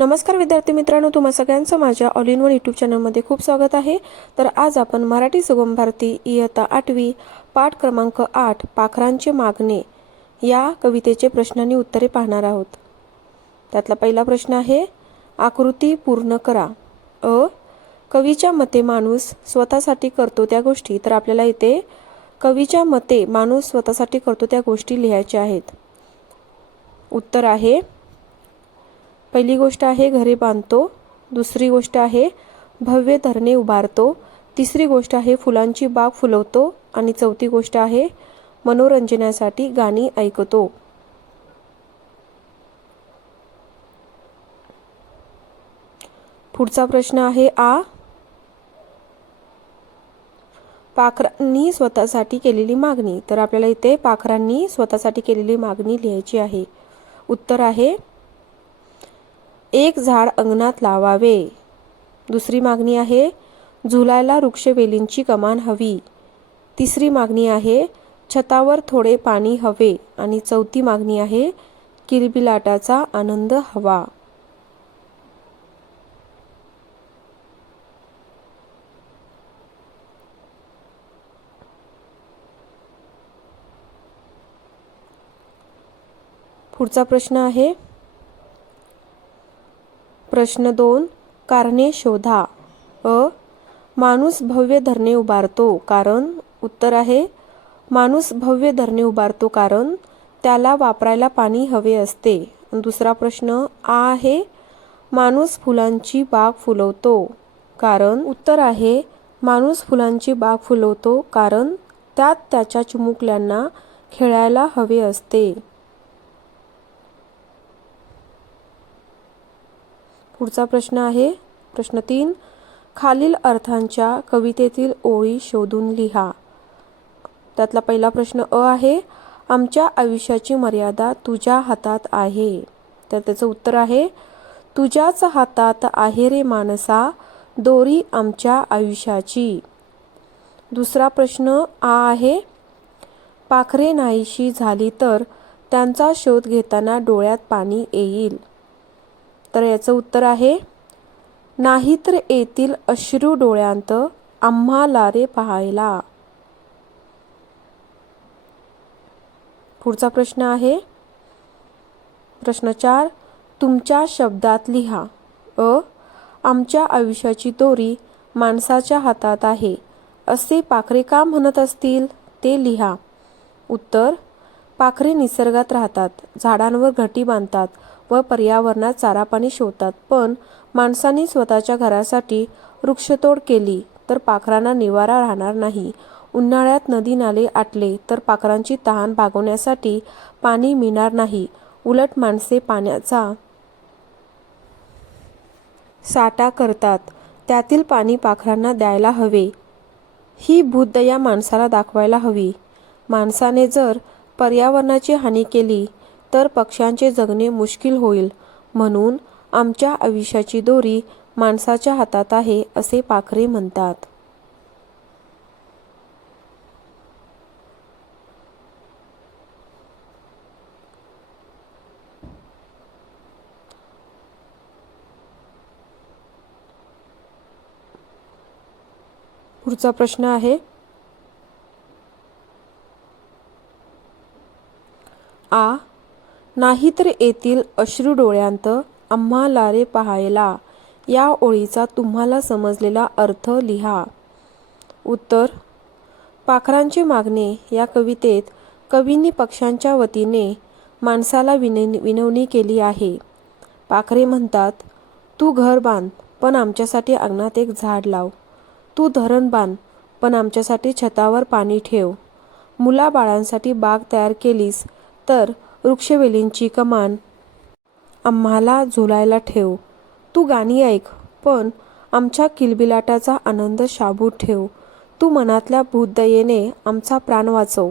नमस्कार विद्यार्थी मित्रांनो तुम्हा सगळ्यांचं माझ्या ऑल इन वन यूट्यूब चॅनलमध्ये खूप स्वागत आहे. तर आज आपण मराठी सुगम भारती इयत्ता आठवी पाठ क्रमांक आठ पाखरांचे मागणे या कवितेचे प्रश्न आणि उत्तरे पाहणार आहोत. त्यातला पहिला प्रश्न आहे आकृती पूर्ण करा. अ कवीच्या मते माणूस स्वतःसाठी करतो त्या गोष्टी. तर आपल्याला इथे कवीच्या मते माणूस स्वतःसाठी करतो त्या गोष्टी लिहायच्या आहेत. उत्तर आहे पहिली गोष्ट आहे घरे बांधतो. दुसरी गोष्ट आहे भव्य धरणे उभारतो. तिसरी गोष्ट आहे फुलांची बाग फुलवतो. आणि चौथी गोष्ट आहे मनोरंजनासाठी गाणी ऐकतो. पुढचा प्रश्न आहे आ. पाखरांनी स्वतःसाठी केलेली मागणी. तर आपल्याला इथे पाखरांनी स्वतःसाठी केलेली मागणी लिहायची आहे. उत्तर आहे एक झाड अंगणात लावावे. दुसरी मागणी आहे झुलायला वृक्षवेलींची कमान हवी. तिसरी मागणी आहे छतावर थोडे पाणी हवे. आणि चौथी मागणी आहे किलबिलाटाचा आनंद हवा. पुढचा प्रश्न आहे प्रश्न दोन कारणे शोधा. अ. माणूस भव्य धरणे उभारतो कारण उत्तर आहे माणूस भव्य धरणे उभारतो कारण त्याला वापरायला पाणी हवे असते. दुसरा प्रश्न आ आहे माणूस फुलांची बाग फुलवतो कारण उत्तर आहे माणूस फुलांची बाग फुलवतो कारण त्यात त्याच्या चिमुकल्यांना खेळायला हवे असते. पुढचा प्रश्न आहे. प्रश्न तीन. खालील अर्थांच्या कवितेतील ओळी शोधून लिहा. त्यातला पहिला प्रश्न अ आहे. आमच्या आयुष्याची मर्यादा तुझ्या हातात आहे. तर त्याचं उत्तर आहे. तुझ्याच हातात आहे रे माणसा दोरी आमच्या आयुष्याची. दुसरा प्रश्न आ आहे. पाखरे नाहीशी झाली तर त्यांचा शोध घेताना डोळ्यात पाणी येईल. तर याचं उत्तर आहे नाही तर येतील अश्रू डोळ्यांत आम्हाला रे पाहायला. पुढचा प्रश्न आहे प्रश्न चार तुमच्या शब्दात लिहा अ आमच्या आयुष्याची दोरी माणसाच्या हातात आहे असे पाखरे का म्हणत असतील ते लिहा. उत्तर पाखरे निसर्गात राहतात झाडांवर घटी बांधतात व पर्यावरणात चारा पाणी शोधतात. पण माणसांनी स्वतःच्या घरासाठी वृक्षतोड केली तर पाखरांना निवारा राहणार नाही. उन्हाळ्यात नदी नाले आटले तर पाखरांची तहान भागवण्यासाठी पाणी मिळणार नाही. उलट माणसे पाण्याचा साठा करतात. त्यातील पाणी पाखरांना द्यायला हवे. ही भूतदया माणसाला दाखवायला हवी. माणसाने जर पर्यावरणाची हानी केली तर पक्ष्यांचे जगणे मुश्किल होईल. म्हणून आमच्या आयुष्याची दोरी माणसाच्या हातात आहे असे पाखरे म्हणतात. पुढचा प्रश्न आहे. आ. नाहीतर येतील अश्रू डोळ्यांत आम्हाला रे पाहायला. या ओळीचा तुम्हाला समजलेला अर्थ लिहा. उत्तर पाखरांचे मागणे. या कवितेत कवींनी पक्ष्यांच्या वतीने माणसाला विन विनवणी केली आहे. पाखरे म्हणतात तू घर बांध पण आमच्यासाठी अंगणात एक झाड लाव. तू धरण बांध पण आमच्यासाठी छतावर पाणी ठेव. मुलाबाळांसाठी बाग तयार केलीस तर वृक्षवेलींची कमान. आम्हाला झुलायला ठेव. तू गाणी ऐक पण आमच्या किलबिलाटाचा आनंद शाबूत ठेव. तू मनातल्या भूतदयेने आमचा प्राण वाचव.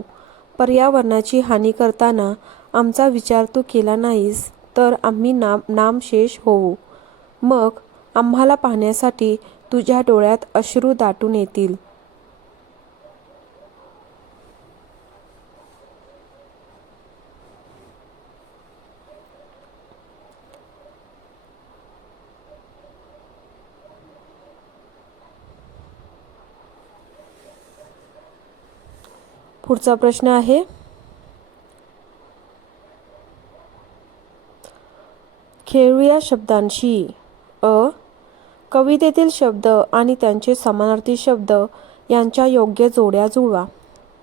पर्यावरणाची हानी करताना आमचा विचार तू केला नाहीस तर आम्ही नाम नामशेष होऊ. मग आम्हाला पाहण्यासाठी तुझ्या डोळ्यात अश्रू दाटून येतील. पुढचा प्रश्न आहे. खेळू या शब्दांशी. अ. कवितेतील शब्द आणि त्यांचे समानार्थी शब्द यांच्या योग्य जोड्या जुळवा.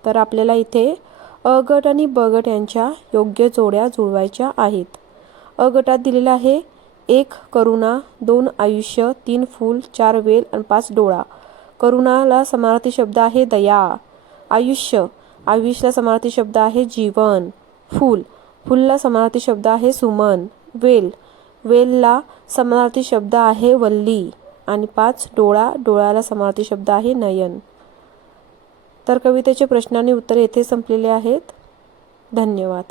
तर आपल्याला इथे अ गट आणि ब गट यांच्या योग्य जोड्या जुळवायच्या आहेत. अ गटात दिलेला आहे एक करुणा दोन आयुष्य तीन फूल चार वेल आणि पाच डोळा. करुणाला समानार्थी शब्द आहे दया. आयुष्य. आयुषला समानार्थी शब्द आहे जीवन. फूल. फुलला समानार्थी शब्द आहे सुमन. वेल. वेलला समानार्थी शब्द आहे वल्ली. आणि पाच डोळा. डोळ्याला समानार्थी शब्द आहे नयन. तर कवितेचे प्रश्न आणि उत्तरे येथे संपलेले आहेत. धन्यवाद.